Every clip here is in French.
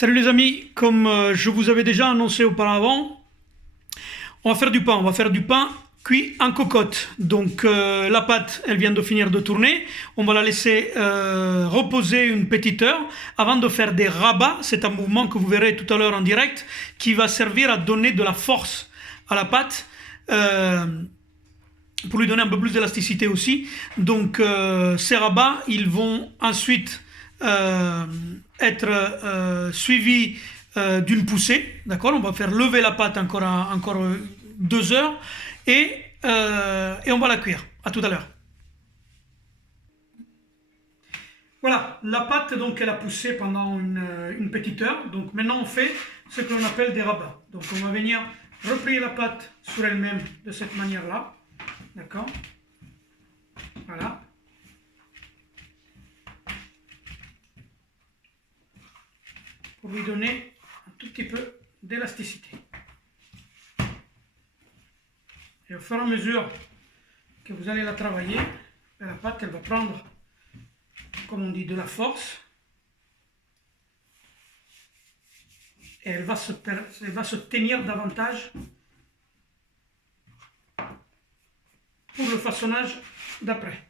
Salut les amis, comme je vous avais déjà annoncé auparavant, on va faire du pain. On va faire du pain cuit en cocotte. Donc la pâte, elle vient de finir de tourner. On va la laisser reposer une petite heure avant de faire des rabats. C'est un mouvement que vous verrez tout à l'heure en direct qui va servir à donner de la force à la pâte. Pour lui donner un peu plus d'élasticité aussi. Donc ces rabats, ils vont ensuite être suivis d'une poussée, d'accord. On va faire lever la pâte encore 2 heures et on va la cuire. À tout à l'heure. Voilà, la pâte donc elle a poussé pendant une petite heure. Donc maintenant on fait ce que l'on appelle des rabats. Donc on va venir replier la pâte sur elle-même de cette manière-là, d'accord. Voilà. Pour lui donner un tout petit peu d'élasticité. Et au fur et à mesure que vous allez la travailler, la pâte elle va prendre, comme on dit, de la force. Et elle va se tenir davantage pour le façonnage d'après.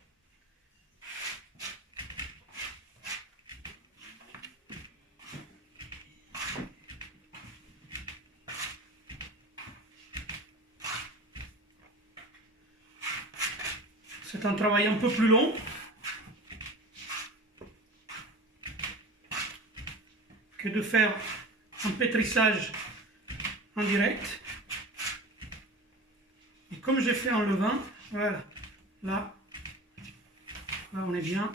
C'est un travail un peu plus long. Que de faire un pétrissage en direct. Et comme j'ai fait en levain, voilà, là on est bien.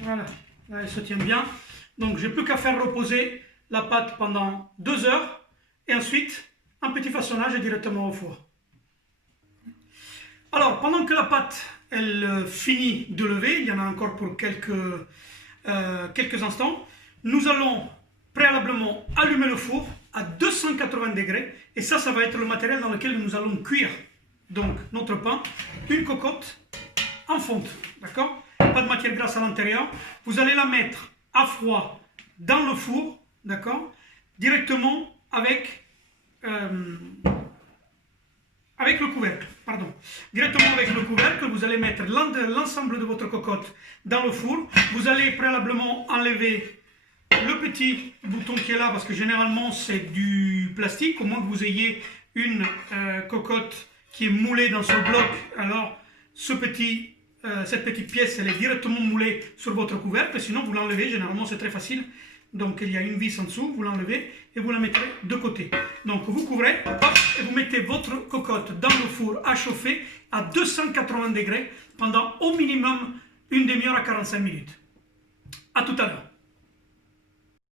Voilà, là elle se tient bien. Donc j'ai plus qu'à faire reposer la pâte pendant 2 heures et ensuite un petit façonnage et directement au four. Alors pendant que la pâte elle finit de lever, il y en a encore pour quelques instants, nous allons préalablement allumer le four à 280 degrés et ça va être le matériel dans lequel nous allons cuire donc notre pain, une cocotte en fonte, d'accord. Pas de matière grasse à l'intérieur. Vous allez la mettre à froid dans le four, d'accord, directement avec le couvercle, pardon. Directement avec le couvercle, vous allez mettre l'ensemble de votre cocotte dans le four. Vous allez préalablement enlever le petit bouton qui est là, parce que généralement c'est du plastique, au moins que vous ayez une cocotte qui est moulée dans ce bloc. Alors cette petite pièce elle est directement moulée sur votre couvercle, sinon vous l'enlevez, généralement c'est très facile. Donc il y a une vis en dessous, vous l'enlevez et vous la mettez de côté. Donc vous couvrez, hop, et vous mettez votre cocotte dans le four à chauffer à 280 degrés pendant au minimum une demi-heure à 45 minutes. A tout à l'heure.